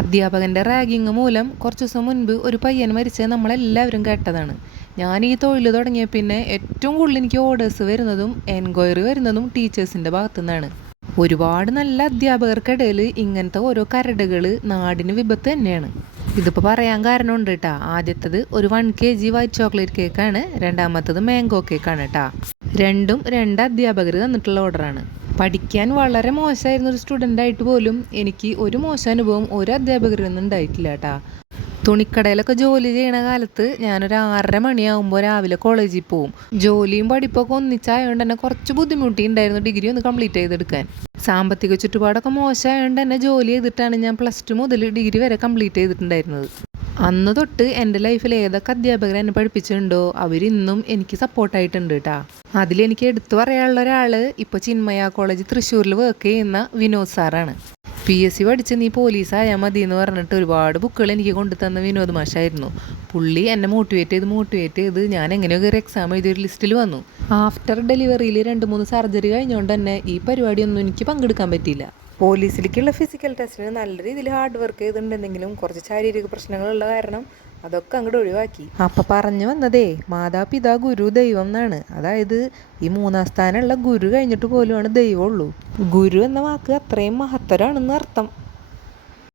അധ്യാപകൻ്റെ ragging മൂലം കുറച്ച് ദിവസം മുൻപ് ഒരു പയ്യൻ മരിച്ചത് നമ്മളെല്ലാവരും കേട്ടതാണ്. ഞാൻ ഈ തൊഴിൽ തുടങ്ങിയ പിന്നെ ഏറ്റവും കൂടുതൽ എനിക്ക് ഓർഡേഴ്സ് വരുന്നതും എൻക്വയറി വരുന്നതും ടീച്ചേഴ്സിൻ്റെ ഭാഗത്തു നിന്നാണ്. ഒരുപാട് നല്ല അധ്യാപകർക്കിടയിൽ ഇങ്ങനത്തെ ഓരോ കരടുകൾ നാടിന് വിപത്ത് തന്നെയാണ്. ഇതിപ്പോൾ പറയാൻ കാരണമുണ്ട് കേട്ടോ. ആദ്യത്തത് ഒരു 1 kg വൈറ്റ് ചോക്ലേറ്റ് കേക്കാണ്, രണ്ടാമത്തത് മാംഗോ കേക്കാണ് കേട്ടോ. രണ്ടും 2 അധ്യാപകർ തന്നിട്ടുള്ള ഓർഡറാണ്. പഠിക്കാൻ വളരെ മോശമായിരുന്ന ഒരു സ്റ്റുഡൻ്റായിട്ട് പോലും എനിക്ക് ഒരു മോശം അനുഭവം ഒരു അധ്യാപകരിൽ നിന്നും ഉണ്ടായിട്ടില്ല കേട്ടോ. തുണിക്കടയിലൊക്കെ ജോലി ചെയ്യണ കാലത്ത് ഞാനൊരു 6:30 മണിയാകുമ്പോൾ രാവിലെ കോളേജിൽ പോവും. ജോലിയും പഠിപ്പൊക്കെ ഒന്നിച്ചായതുകൊണ്ട് തന്നെ കുറച്ച് ബുദ്ധിമുട്ടിയുണ്ടായിരുന്നു ഡിഗ്രി ഒന്ന് കംപ്ലീറ്റ് ചെയ്തെടുക്കാൻ. സാമ്പത്തിക ചുറ്റുപാടൊക്കെ മോശമായതുകൊണ്ട് തന്നെ ജോലി ചെയ്തിട്ടാണ് ഞാൻ +2 മുതൽ ഡിഗ്രി വരെ കംപ്ലീറ്റ് ചെയ്തിട്ടുണ്ടായിരുന്നത്. അന്ന് തൊട്ട് എൻ്റെ ലൈഫിൽ ഏതൊക്കെ അധ്യാപകർ എന്നെ പഠിപ്പിച്ചിട്ടുണ്ടോ അവരിന്നും എനിക്ക് സപ്പോർട്ടായിട്ടുണ്ട് കേട്ടോ. അതിലെനിക്ക് എടുത്തു പറയാനുള്ള ഒരാൾ ഇപ്പോൾ ചിന്മയ കോളേജ് തൃശ്ശൂരിൽ വർക്ക് ചെയ്യുന്ന വിനോദ് സാറാണ്. PSC പഠിച്ച് നീ പോലീസായാൽ മതി എന്ന് പറഞ്ഞിട്ട് ഒരുപാട് ബുക്കുകൾ എനിക്ക് കൊണ്ടുതന്ന വിനോദ് മാഷായിരുന്നു. പുള്ളി എന്നെ മോട്ടിവേറ്റ് ചെയ്ത് ഞാൻ എങ്ങനെയൊക്കെ ഒരു എക്സാം എഴുതിയ ഒരു ലിസ്റ്റിൽ വന്നു. ആഫ്റ്റർ ഡെലിവറിയിൽ 2-3 സർജറി കഴിഞ്ഞുകൊണ്ട് തന്നെ ഈ പരിപാടിയൊന്നും എനിക്ക് പങ്കെടുക്കാൻ പറ്റിയില്ല. പോലീസിലേക്കുള്ള ഫിസിക്കൽ ടെസ്റ്റിന് നല്ല രീതിയിൽ ഹാർഡ് വർക്ക് ചെയ്തിട്ടുണ്ടെങ്കിലും കുറച്ച് ശാരീരിക പ്രശ്നങ്ങളുള്ള കാരണം അതൊക്കെ അങ്ങോട്ട് ഒഴിവാക്കി. അപ്പം പറഞ്ഞു വന്നതേ മാതാപിതാ ഗുരു ദൈവം എന്നാണ്. അതായത് ഈ 3-ാം സ്ഥാനമുള്ള ഗുരു കഴിഞ്ഞിട്ട് പോലുമാണ് ദൈവമുള്ളൂ. ഗുരു എന്ന വാക്ക് അത്രയും മഹത്തരമാണെന്ന് അർത്ഥം.